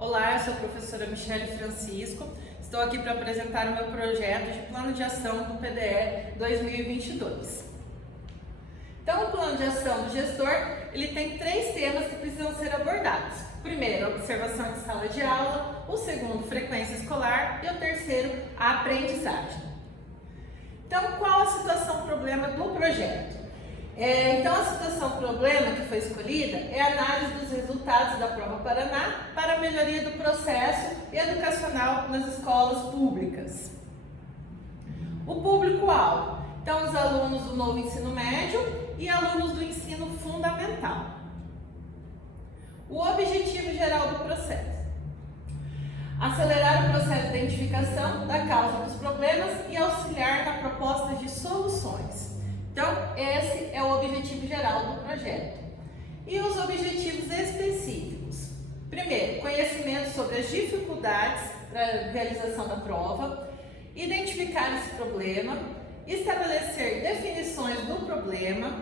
Olá, eu sou a professora Michele Francisco. Estou aqui para apresentar o meu projeto de plano de ação do PDE 2022. Então, o plano de ação do gestor, ele tem 3 temas que precisam ser abordados. O primeiro, observação de sala de aula. O segundo, frequência escolar. E o terceiro, a aprendizagem. Então, qual a situação problema do projeto? Então, a situação problema que foi escolhida é a análise dos resultados da Prova Paraná para a melhoria do processo educacional nas escolas públicas. O público-alvo, então, os alunos do novo ensino médio e alunos do ensino fundamental. O objetivo geral do processo: acelerar o processo de identificação da causa dos problemas e auxiliar na proposta de soluções. Então, esse é o objetivo geral do projeto. E os objetivos específicos: primeiro, conhecimento sobre as dificuldades para a realização da prova, identificar esse problema, estabelecer definições do problema,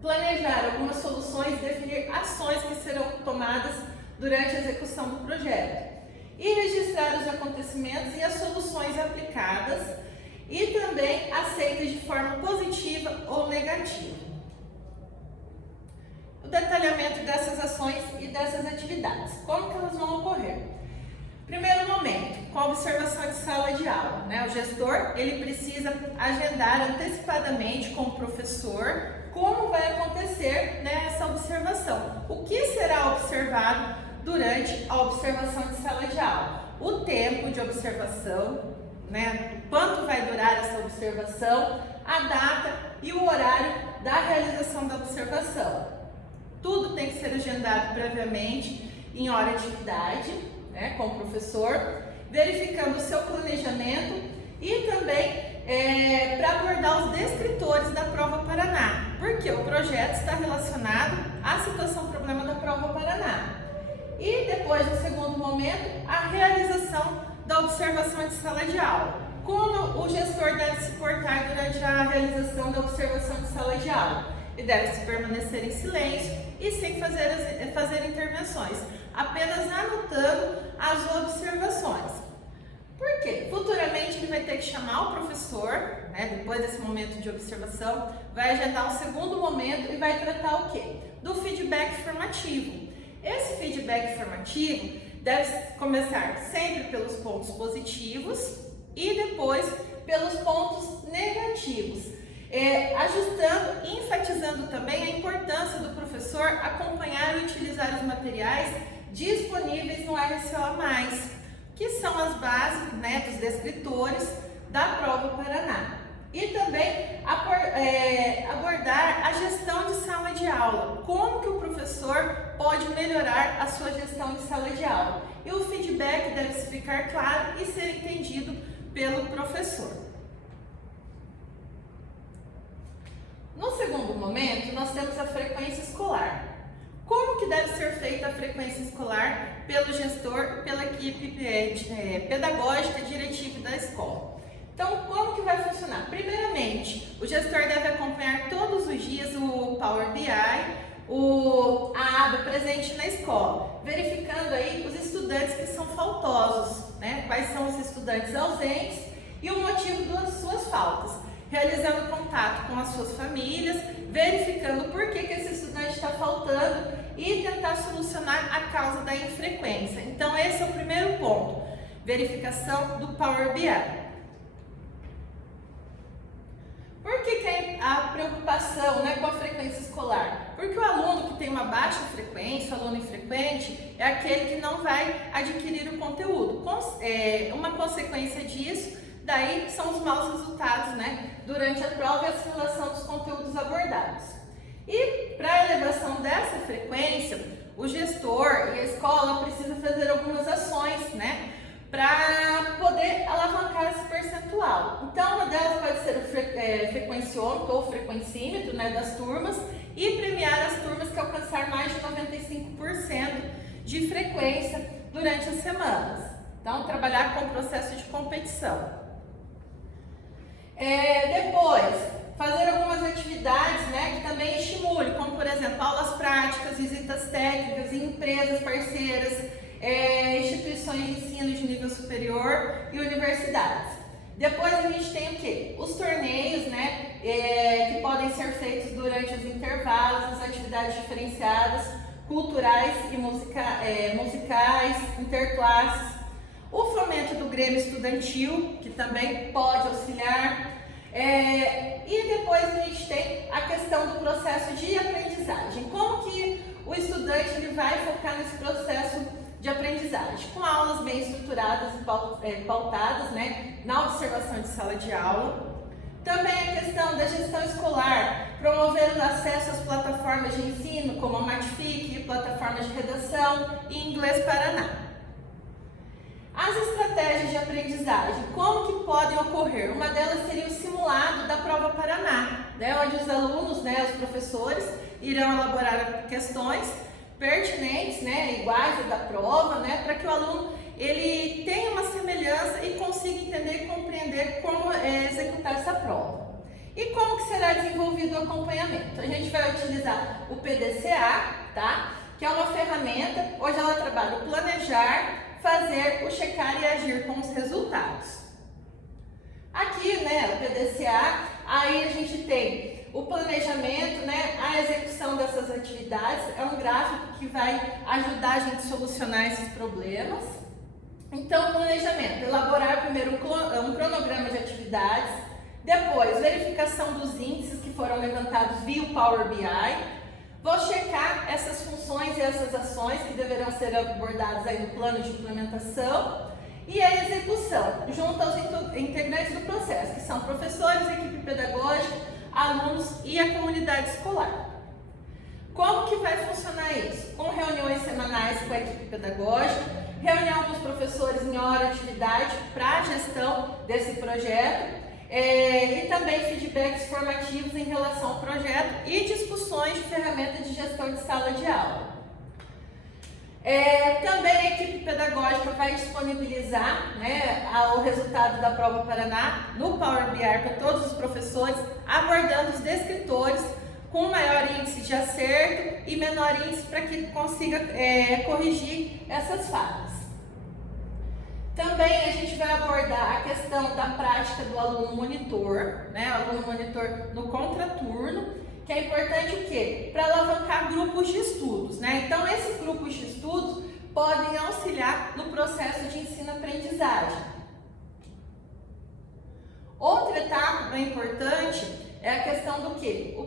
planejar algumas soluções e definir ações que serão tomadas durante a execução do projeto, e registrar os acontecimentos e as soluções aplicadas e também aceitas de forma positiva ou negativa. O detalhamento dessas ações e dessas atividades, como que elas vão ocorrer? Primeiro momento, com a observação de sala de aula, O gestor, ele precisa agendar antecipadamente com o professor como vai acontecer, essa observação. O que será observado durante a observação de sala de aula? O tempo de observação, quanto vai durar essa observação, a data e o horário da realização da observação. Tudo tem que ser agendado previamente em hora de atividade, com o professor, verificando o seu planejamento e também para abordar os descritores da Prova Paraná, porque o projeto está relacionado à situação problema da Prova Paraná. E depois, no segundo momento, a realização da observação de sala de aula. Como o gestor deve se portar durante a realização da observação de sala de aula? Ele deve se permanecer em silêncio e sem fazer intervenções, apenas anotando as observações. Por quê? Futuramente ele vai ter que chamar o professor, depois desse momento de observação, vai agendar um segundo momento e vai tratar o quê? Do feedback formativo. Esse feedback formativo deve começar sempre pelos pontos positivos e depois pelos pontos negativos, ajustando e enfatizando também a importância do professor acompanhar e utilizar os materiais disponíveis no RCO+, que são as bases dos descritores da Prova Paraná. E também abordar a gestão de sala de aula, como que o professor pode melhorar a sua gestão de sala de aula. E o feedback deve ficar claro e ser entendido pelo professor. No segundo momento, nós temos a frequência escolar. Como que deve ser feita a frequência escolar pelo gestor, pela equipe pedagógica diretiva da escola? Então, como que vai funcionar? Primeiramente, o gestor deve acompanhar todos os dias o Power BI, a aba presente na escola, verificando aí os estudantes que são faltosos, quais são os estudantes ausentes e o motivo das suas faltas, realizando contato com as suas famílias, verificando por que esse estudante está faltando e tentar solucionar a causa da infrequência. Então, esse é o primeiro ponto, verificação do Power BI. Por que a preocupação com a frequência escolar? Porque o aluno que tem uma baixa frequência, o aluno infrequente, é aquele que não vai adquirir o conteúdo. Uma consequência disso, daí são os maus resultados durante a prova e a assimilação dos conteúdos abordados. E para a elevação dessa frequência, o gestor e a escola precisam fazer algumas ações, para poder alavancar esse percentual. Então, uma delas pode ser o frequenciômetro ou frequencímetro das turmas e premiar as turmas que alcançar mais de 95% de frequência durante as semanas. Então, trabalhar com o processo de competição. Depois, fazer algumas atividades que também estimule, como por exemplo, aulas práticas, visitas técnicas em empresas parceiras, instituições de ensino de nível superior e universidades. Depois a gente tem o quê? Os torneios, né, que podem ser feitos durante os intervalos, as atividades diferenciadas, culturais e musicais, interclasses. O fomento do Grêmio Estudantil, que também pode auxiliar. E depois a gente tem a questão do processo de aprendizagem. Como que o estudante ele vai focar nesse processo de aprendizagem? Com aulas bem estruturadas e pautadas, né, na observação de sala de aula. Também a questão da gestão escolar, promover o acesso às plataformas de ensino, como a Matfic, plataformas de redação e Inglês Paraná. As estratégias de aprendizagem, como que podem ocorrer? Uma delas seria o simulado da prova Paraná, né, onde os alunos, né, os professores, irão elaborar questões pertinentes, né, iguais à da prova, né, para que o aluno ele tenha uma semelhança e consiga entender e compreender como executar essa prova. E como que será desenvolvido o acompanhamento? A gente vai utilizar o PDCA, tá? Que é uma ferramenta onde ela trabalha o planejar, fazer, o checar e agir com os resultados. Aqui, né, o PDCA, aí a gente tem o planejamento, né, a execução dessas atividades, é um gráfico que vai ajudar a gente a solucionar esses problemas. Então, planejamento, elaborar primeiro um cronograma de atividades, depois verificação dos índices que foram levantados via o Power BI, vou checar essas funções e essas ações que deverão ser abordadas aí no plano de implementação e a execução, junto aos integrantes do processo, que são professores, equipe pedagógica, alunos e a comunidade escolar. Como que vai funcionar isso? Com reuniões semanais com a equipe pedagógica, reunião com os professores em hora de atividade para a gestão desse projeto e também feedbacks formativos em relação ao projeto e discussões de ferramentas de gestão de sala de aula. Também a equipe pedagógica vai disponibilizar, né, o resultado da prova Paraná no Power BI para todos os professores, abordando os descritores com maior índice de acerto e menor índice para que consiga corrigir essas falhas. Também a gente vai abordar a questão da prática do aluno monitor, né, o aluno monitor no contraturno, que é importante o quê? Para alavancar grupos de estudos, né? Então, esses grupos de estudos podem auxiliar no processo de ensino-aprendizagem. Outra etapa importante é a questão do quê? O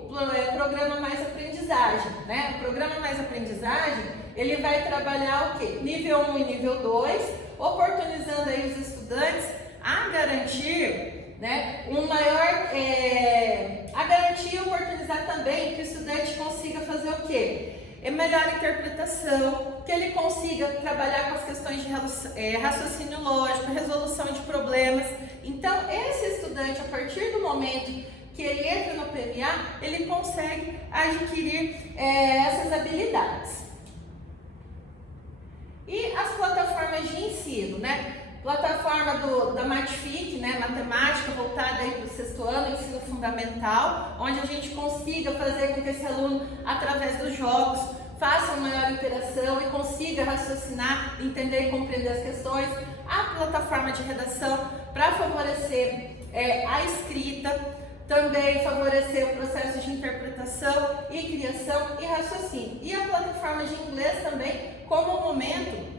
programa Mais Aprendizagem, né? O programa Mais Aprendizagem, ele vai trabalhar o quê? Nível 1 e nível 2, oportunizando aí os estudantes a garantir, né, a garantir e oportunizar também que o estudante consiga fazer o quê? Melhor interpretação, que ele consiga trabalhar com as questões de raciocínio lógico, resolução de problemas. Então, esse estudante, a partir do momento que ele entra no PMA, ele consegue adquirir essas habilidades. E as plataformas de ensino, né? Plataforma da Matfic, né? Matemática voltada aí para o 6º ano, ensino fundamental, onde a gente consiga fazer com que esse aluno, através dos jogos, faça uma maior interação e consiga raciocinar, entender e compreender as questões. A plataforma de redação para favorecer a escrita, também favorecer o processo de interpretação e criação e raciocínio. E a plataforma de inglês também como um momento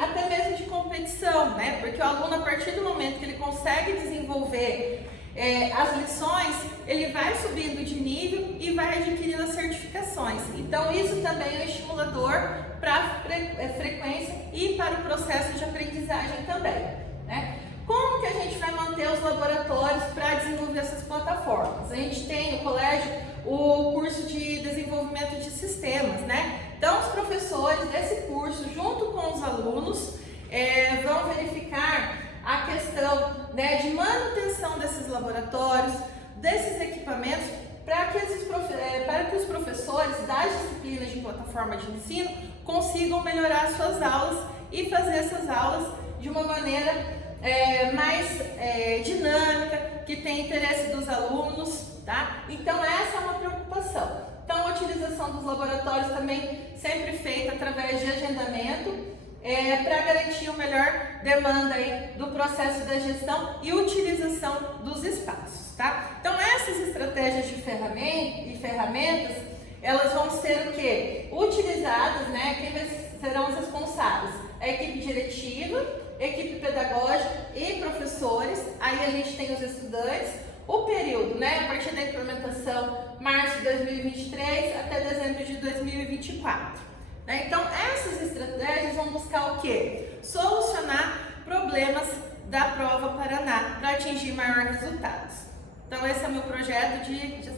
até mesmo de competição, né? Porque o aluno, a partir do momento que ele consegue desenvolver as lições, ele vai subindo de nível e vai adquirindo as certificações. Então, isso também é um estimulador para a frequência e para o processo de aprendizagem também, né? Como que a gente vai manter os laboratórios para desenvolver essas plataformas? A gente tem no colégio o curso de desenvolvimento de sistemas, né? Então, os professores desse curso, junto com os alunos, vão verificar a questão, né, de manutenção desses laboratórios, desses equipamentos, para que os professores das disciplinas de plataforma de ensino consigam melhorar suas aulas e fazer essas aulas de uma maneira mais dinâmica, que tem interesse dos alunos, tá? Então, essa é uma preocupação. Então, a utilização dos laboratórios também sempre feita através de agendamento para garantir uma melhor demanda aí do processo da gestão e utilização dos espaços, tá? Então essas estratégias de ferramentas, elas vão ser o quê? Utilizadas, né? Quem serão os responsáveis? A equipe diretiva, equipe pedagógica e professores. Aí a gente tem os estudantes. O período, né? A partir da implementação, março de 2023 até dezembro de 2024. Né? Então essas estratégias vão buscar o quê? Solucionar problemas da prova Paraná para atingir maiores resultados. Então esse é o meu projeto de gestão.